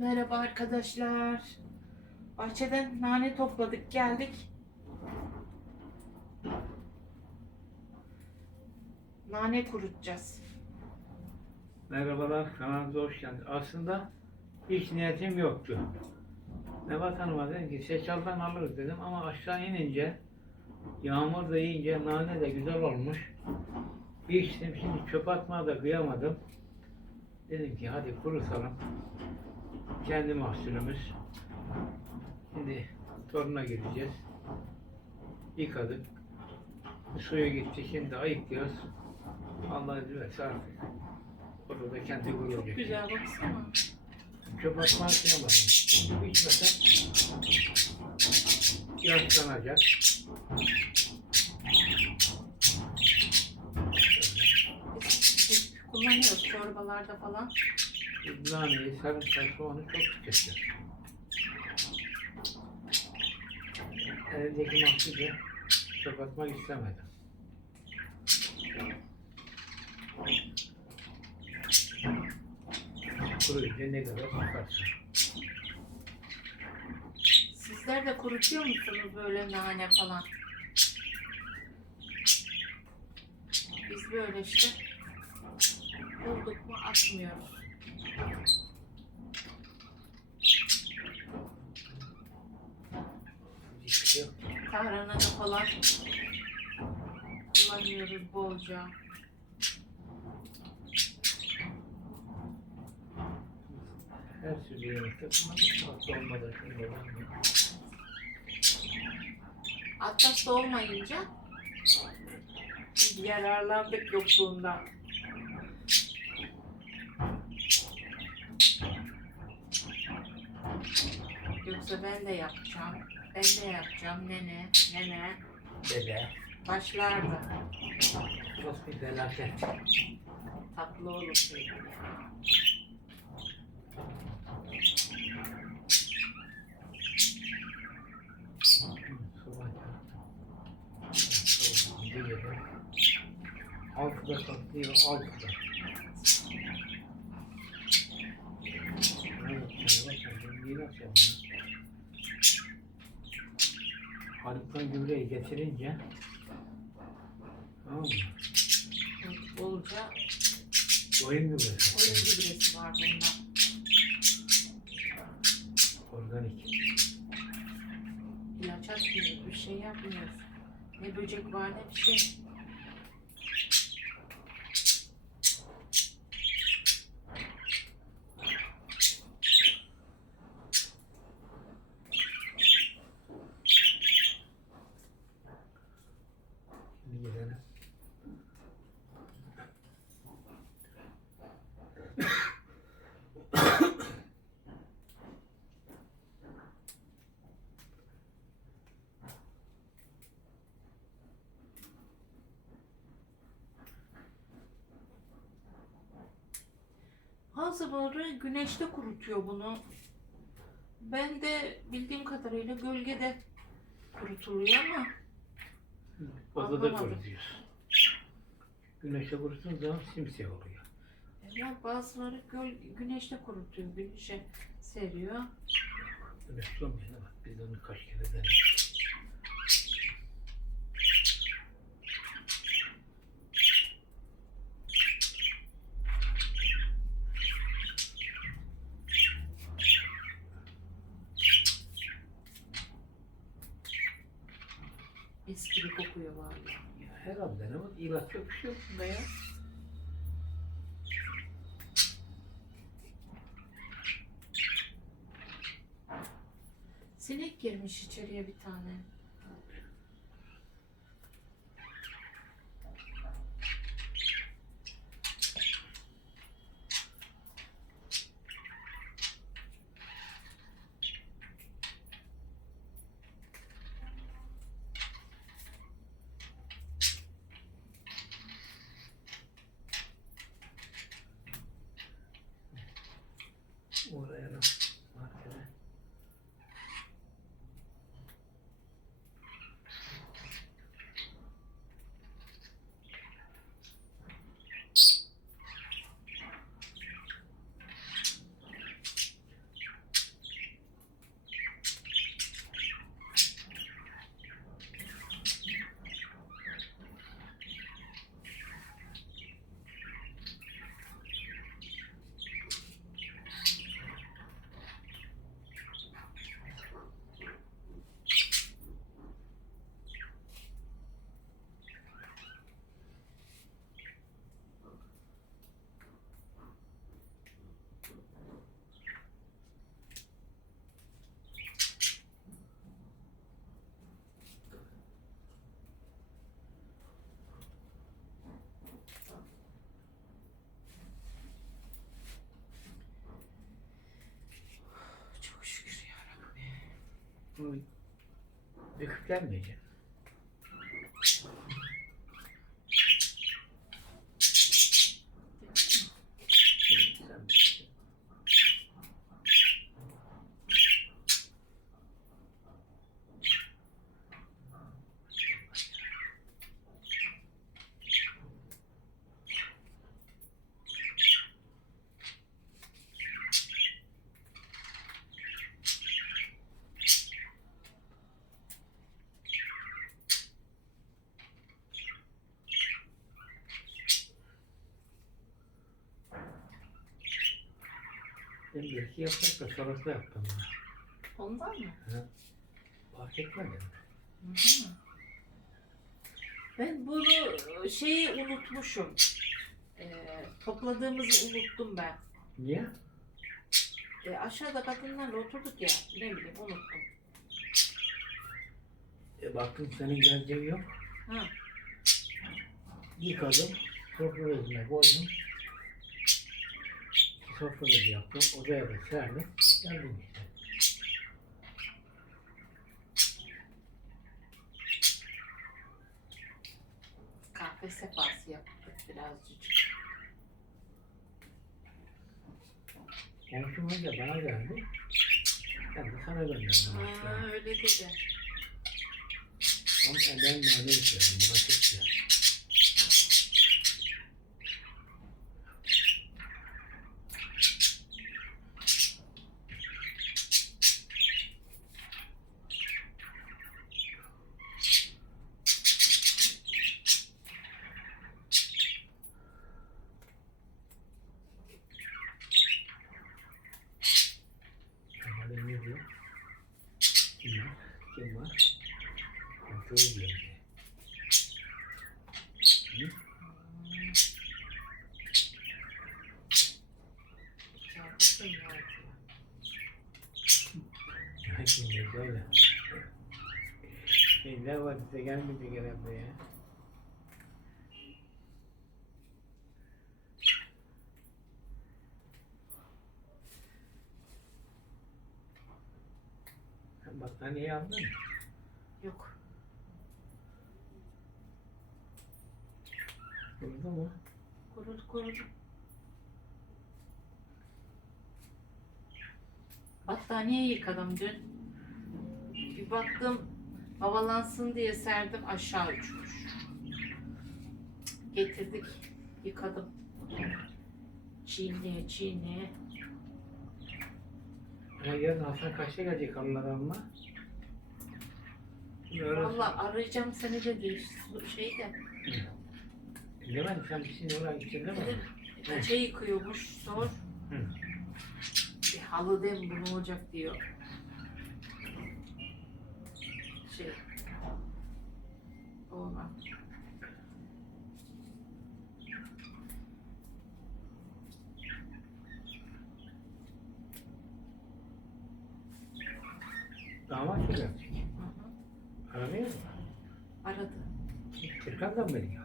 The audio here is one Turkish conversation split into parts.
Merhaba arkadaşlar. Bahçeden nane topladık geldik. Nane kurutacağız. Merhabalar, kanalımıza hoş geldiniz. Aslında hiç niyetim yoktu. Nevat Hanım'a dedim ki seçaldan alırız dedim ama aşağı inince yağmur da yiyince nane de güzel olmuş. İçtim şimdi çöp atmaya da kıyamadım. Dedim ki hadi kurutalım. Kendi mahsulümüz. Şimdi toruna gireceğiz. Yıkadık. Suyu gitti şimdi ayıklıyoruz. Allah izin verirse artık. Orada da kendi kurulacak. Çok güzel baksana. Çöp atma içmesem yaşlanacak. Biz hep kullanıyoruz çorbalarda falan. Bu naneyi, sarımsak, soğanı çok tüketiyor. Elimdeki mahsulü çöp atmak istemedim. Kuruyunca ne kadar tutarsın. Sizler de kurutuyor musunuz böyle nane falan? Biz böyle işte bulduk mu atmıyoruz. Hiçbir şey yok. Falan kullanıyoruz bolca. Her türlü yemekte kullanıyoruz. Hasta olmadan. Atlas olmayınca yararlandık yokluğundan. Yoksa ben de yapacağım. Ben de yapacağım. Nene, nene. Dede. Başlardı. Çok bir felaket. Tatlı olur ya. Altıda saklıyor, altıda. Haripten gübreyi getirince tamam mı? Bolca Oyun oyun gübresi. gübresi var bunda. Organik. İlaç atmıyoruz, bir şey yapmıyoruz. Ne böcek var ne bir şey. Şimdi gidelim. Bazıları güneşte kurutuyor bunu. Ben de bildiğim kadarıyla gölgede kurutuluyor ama Odada Anlamadım. kurutuyoruz. Güneşte kurusun zaman simsiyah oluyor. ya bazıları göl, güneşte kurutuyor, güneşe seriyor. Tutamayın bak biz onu kaç kere denedik. Ya herhalde var? İlaç yok bir şey yok bunda ya. Sinek girmiş içeriye bir tane. Oraya da markete. Yüklenmeyeceğim. Şimdi sen bilirsin. Ben bir iki yaprak da salata yaptım. Ondan mı? Fark etmedim. Hı hı. Ben bunu şeyi unutmuşum. Ee, topladığımızı unuttum ben. Niye? Ee, aşağıda kadınlarla oturduk ya. Ne bileyim unuttum. E baktım senin geleceğin yok. Ha. Yıkadım. Sofra bezine koydum. Sofra bezi yaptım. Odaya da serdim. Geldim işte. Kahve sefası yaptık birazcık. Komşum önce bana geldi. Ben de sana gönderdim. Aslında. öyle dedi. Ama ben nane içiyorum. Basit ya. Ama ne diyor? Kim var? Kim var? Kontrol ediyor. Hı? Çarpısın var. Ya şimdi böyle. Eller var size gelmedi gelen be ya. Battaniyeyi aldın mı? Yok. Kurdu mu? Kurudu kurudu. Battaniye yıkadım dün. Bir baktım havalansın diye serdim aşağı uçmuş. Getirdik yıkadım. Çiğneye çiğneye. Ama yarın Hasan kaçta gelecek Allah'ın ama? Valla arayacağım seni dedi şeyde. Bilemedim sen bir şey oraya gittin değil mi? Şey yıkıyormuş sor. Hı. Halı dem bu ne olacak diyor. Şey. Oğlan. Damat mı. Aramıyor mu? Aradı. Türkan'dan mı veriyor?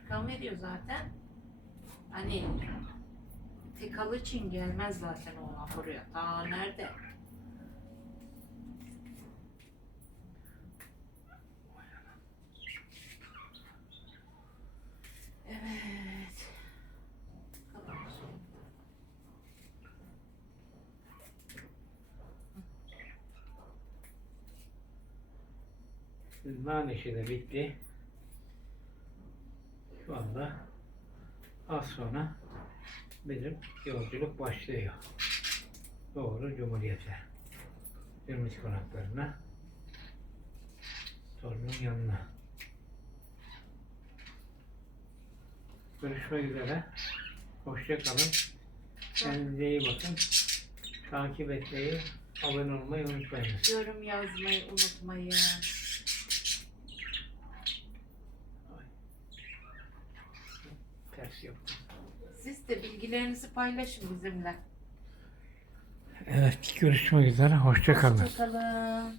Türkan veriyor zaten. Hani tek halı için gelmez zaten oğlan buraya. Daha nerede? Evet. Nane işi de bitti. Şu anda az sonra bizim yolculuk başlıyor. Doğru Cumhuriyet'e. Zümrüt konaklarına. Torunun yanına. Görüşmek üzere. Hoşça kalın. Kendinize iyi bakın. Takip etmeyi, abone olmayı unutmayınız. Yorum yazmayı unutmayın. Ters yok. Siz de bilgilerinizi paylaşın bizimle. Evet, görüşmek üzere. Hoşça kalın. Hoşçakalın.